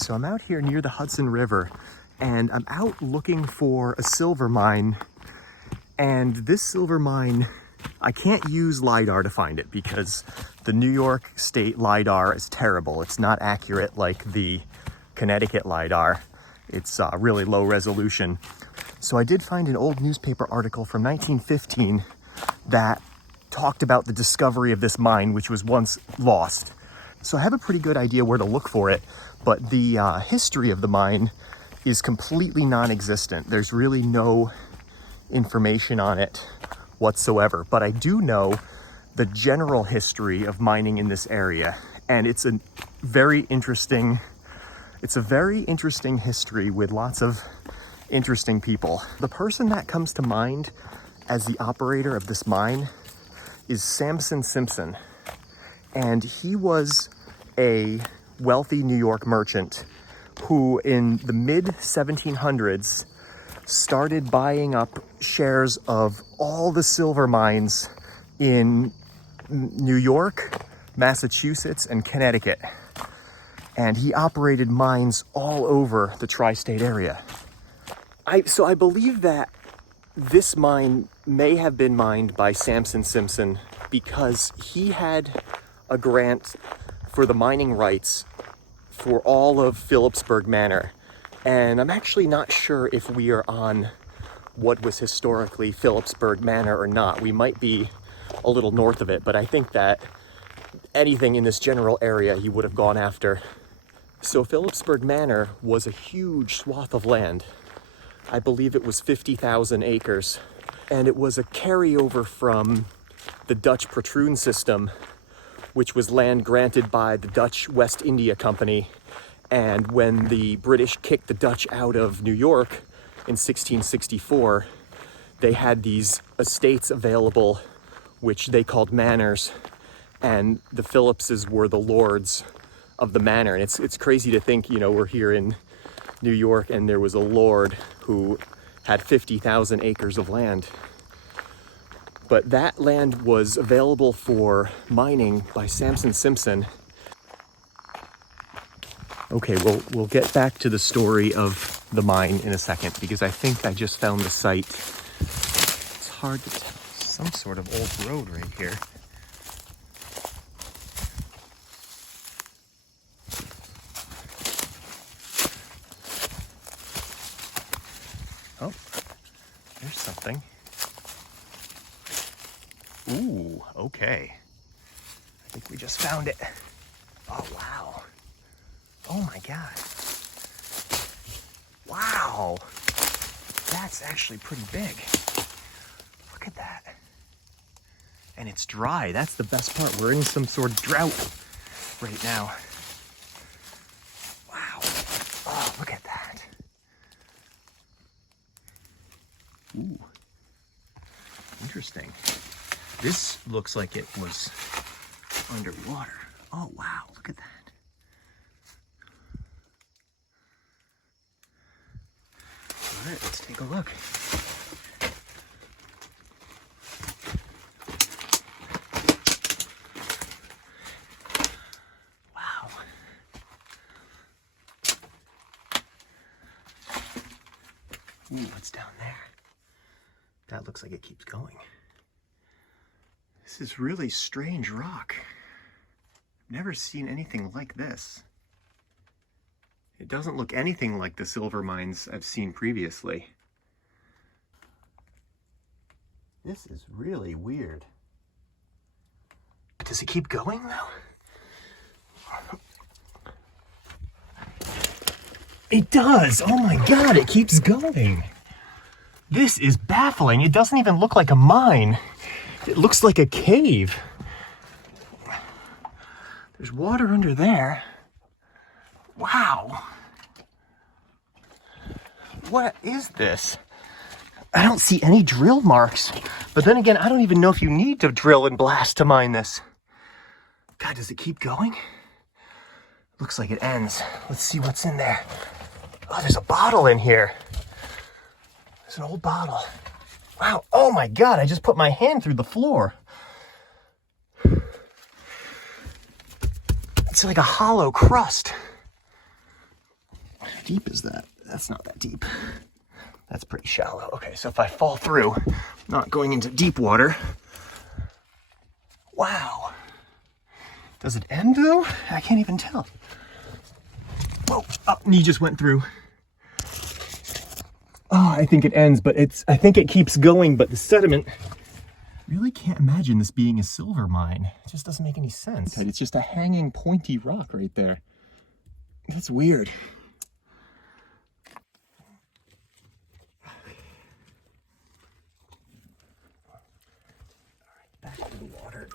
So I'm out here near the Hudson River, and I'm out looking for a silver mine. And this silver mine, I can't use LiDAR to find it because the New York State LiDAR is terrible. It's not accurate like the Connecticut LiDAR. It's really low resolution. So I did find an old newspaper article from 1915 that talked about the discovery of this mine, which was once lost. So I have a pretty good idea where to look for it, but the history of the mine is completely non-existent. There's really no information on it whatsoever, but I do know the general history of mining in this area, and it's a very interesting history with lots of interesting people. The person that comes to mind as the operator of this mine is Samson Simpson, and he was a wealthy New York merchant who in the mid 1700s started buying up shares of all the silver mines in New York, Massachusetts, and Connecticut. And he operated mines all over the tri-state area. So I believe that this mine may have been mined by Samson Simpson because he had a grant for the mining rights for all of Phillipsburg Manor. And I'm actually not sure if we are on what was historically Phillipsburg Manor or not. We might be a little north of it, but I think that anything in this general area he would have gone after. So Phillipsburg Manor was a huge swath of land. I believe it was 50,000 acres, and it was a carryover from the Dutch patroon system, which was land granted by the Dutch West India Company. And when the British kicked the Dutch out of New York in 1664, they had these estates available, which they called manors, and the Phillipses were the lords of the manor. And it's crazy to think, we're here in New York and there was a lord who had 50,000 acres of land. But that land was available for mining by Samson Simpson. Okay, we'll get back to the story of the mine in a second because I think I just found the site. It's hard to tell. Some sort of old road right here. Oh, there's something. Ooh, okay. I think we just found it. Oh, wow. Oh my God. Wow. That's actually pretty big. Look at that. And it's dry. That's the best part. We're in some sort of drought right now. Wow. Oh, look at that. Ooh. Interesting. This looks like it was underwater. Oh, wow. Look at that. All right, let's take a look. Wow. Ooh, what's down there? That looks like it keeps going. This is really strange rock. I've never seen anything like this. It doesn't look anything like the silver mines I've seen previously. This is really weird. Does it keep going though? It does! Oh my God, it keeps going! This is baffling. It doesn't even look like a mine. It looks like a cave. There's water under there. Wow. What is this? I don't see any drill marks. But then again, I don't even know if you need to drill and blast to mine this. God, does it keep going? Looks like it ends. Let's see what's in there. Oh, there's a bottle in here. There's an old bottle. Wow. Oh my God, I just put my hand through the floor. It's like a hollow crust. deep is that? That's not that deep. That's pretty shallow. Okay, so if I fall through, not going into deep water. Wow. Does it end though? I can't even tell. Whoa, oh, knee just went through. Oh, I think it ends, but I think it keeps going, but the sediment, really can't imagine this being a silver mine. It just doesn't make any sense. It's just a hanging pointy rock right there. That's weird. Back to the water.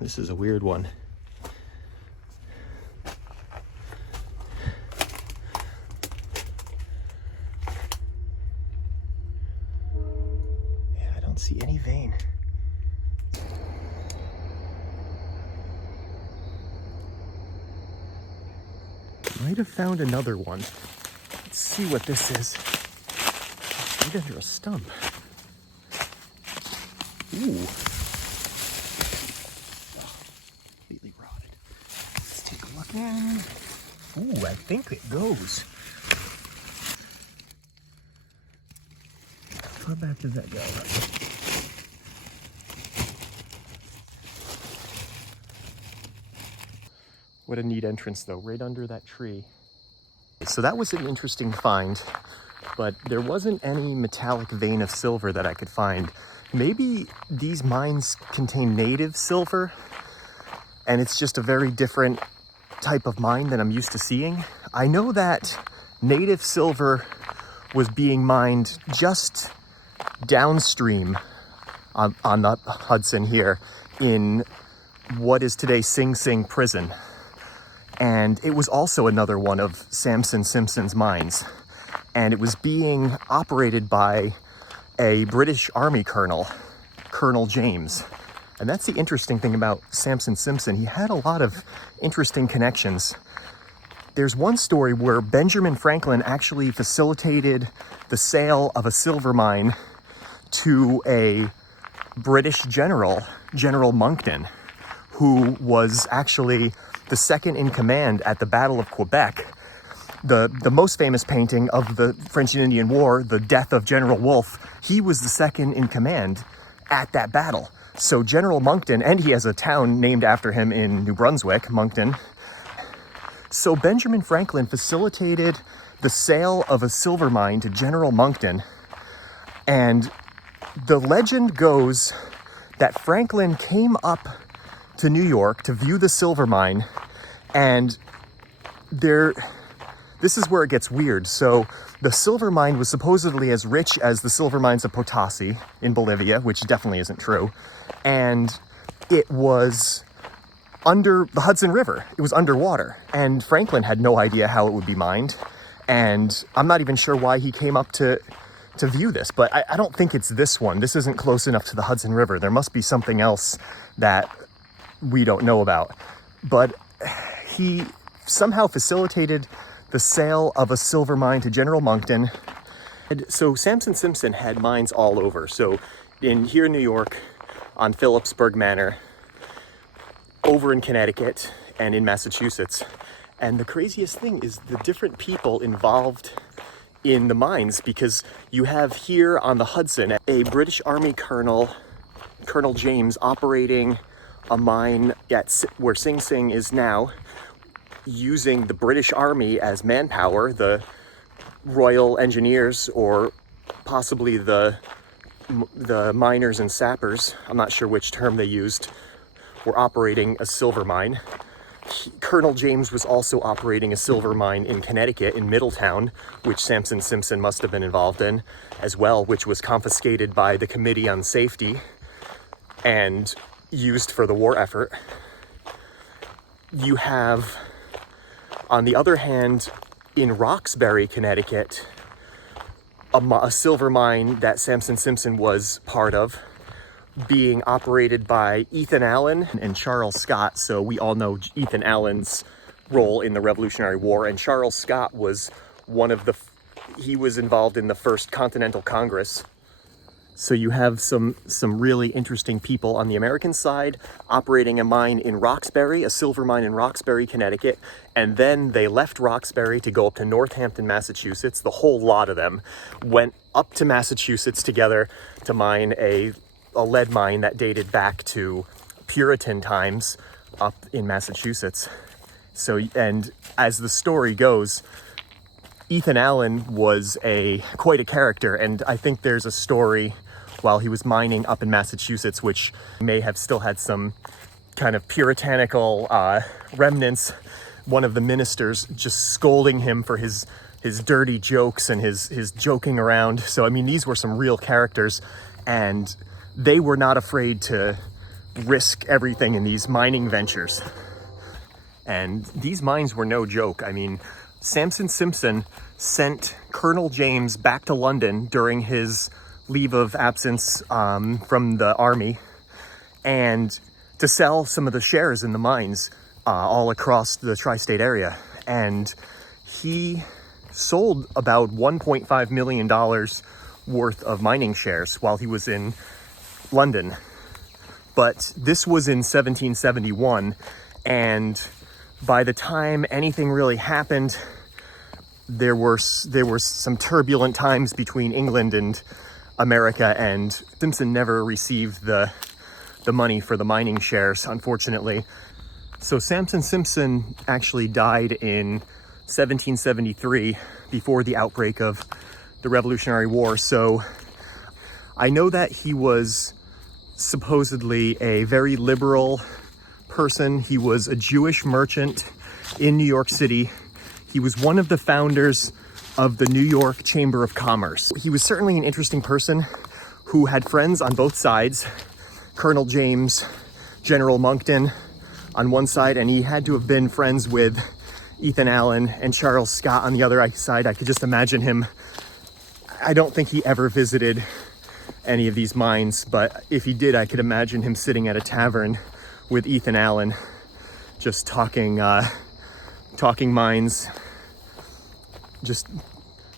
This is a weird one. Yeah, I don't see any vein. Might have found another one. Let's see what this is. Right under a stump. Ooh. Completely rotted. Let's take a look in. Ooh, I think it goes. How far back does that go? What a neat entrance though, right under that tree. So that was an interesting find, but there wasn't any metallic vein of silver that I could find. Maybe these mines contain native silver, and it's just a very different type of mine than I'm used to seeing. I know that native silver was being mined just downstream on the Hudson here in what is today Sing Sing prison. And it was also another one of Samson Simpson's mines. And it was being operated by a British Army colonel, Colonel James. And that's the interesting thing about Samson Simpson. He had a lot of interesting connections. There's one story where Benjamin Franklin actually facilitated the sale of a silver mine to a British general, General Monckton, who was actually the second in command at the Battle of Quebec. The most famous painting of the French and Indian War, The Death of General Wolfe, he was the second in command at that battle. So General Monckton, and he has a town named after him in New Brunswick, Moncton. So Benjamin Franklin facilitated the sale of a silver mine to General Monckton. And the legend goes that Franklin came up to New York to view the silver mine, and this is where it gets weird. So the silver mine was supposedly as rich as the silver mines of Potosi in Bolivia, which definitely isn't true, and it was under the Hudson River. It was underwater, and Franklin had no idea how it would be mined, and I'm not even sure why he came up to view this, but I don't think it's this one. This isn't close enough to the Hudson River. There must be something else that we don't know about. But he somehow facilitated the sale of a silver mine to General Monckton. And so Samson Simpson had mines all over. So here in New York, on Phillipsburg Manor, over in Connecticut, and in Massachusetts. And the craziest thing is the different people involved in the mines, because you have here on the Hudson a British Army colonel, Colonel James, operating a mine at where Sing Sing is now, using the British Army as manpower, the Royal Engineers, or possibly the miners and sappers, I'm not sure which term they used, were operating a silver mine. Colonel James was also operating a silver mine in Connecticut, in Middletown, which Samson Simpson must have been involved in as well, which was confiscated by the Committee on Safety and used for the war effort. You have, on the other hand, in Roxbury, Connecticut, a silver mine that Samson Simpson was part of, being operated by Ethan Allen and Charles Scott. So we all know Ethan Allen's role in the Revolutionary War, and Charles Scott was he was involved in the First Continental Congress. So you have some really interesting people on the American side operating a mine in Roxbury, a silver mine in Roxbury, Connecticut, and then they left Roxbury to go up to Northampton, Massachusetts. The whole lot of them went up to Massachusetts together to mine a lead mine that dated back to Puritan times up in Massachusetts. So, and as the story goes, Ethan Allen was quite a character, and I think there's a story while he was mining up in Massachusetts, which may have still had some kind of puritanical remnants. One of the ministers just scolding him for his dirty jokes and his joking around. So, I mean, these were some real characters, and they were not afraid to risk everything in these mining ventures. And these mines were no joke. I mean, Samson Simpson sent Colonel James back to London during his leave of absence from the army, and to sell some of the shares in the mines all across the tri-state area. And he sold about $1.5 million worth of mining shares while he was in London. But this was in 1771, and by the time anything really happened, there were some turbulent times between England and America, and Simpson never received the money for the mining shares, unfortunately. So Samson Simpson actually died in 1773, before the outbreak of the Revolutionary War. So I know that he was supposedly a very liberal person. He was a Jewish merchant in New York City. He was one of the founders of the New York Chamber of Commerce. He was certainly an interesting person who had friends on both sides. Colonel James, General Monckton on one side, and he had to have been friends with Ethan Allen and Charles Scott on the other side. I could just imagine him. I don't think he ever visited any of these mines, but if he did, I could imagine him sitting at a tavern with Ethan Allen, just talking mines, just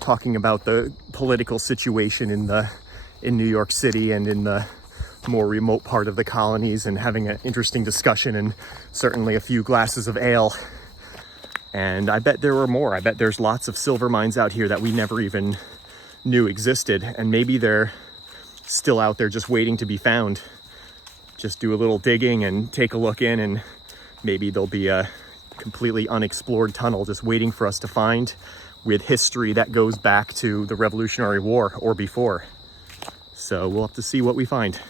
talking about the political situation in New York City and in the more remote part of the colonies, and having an interesting discussion, and certainly a few glasses of ale. And I bet there were more. I bet there's lots of silver mines out here that we never even knew existed, and maybe they're still out there just waiting to be found. Just do a little digging and take a look in, and maybe there'll be a completely unexplored tunnel just waiting for us to find, with history that goes back to the Revolutionary War or before. So we'll have to see what we find.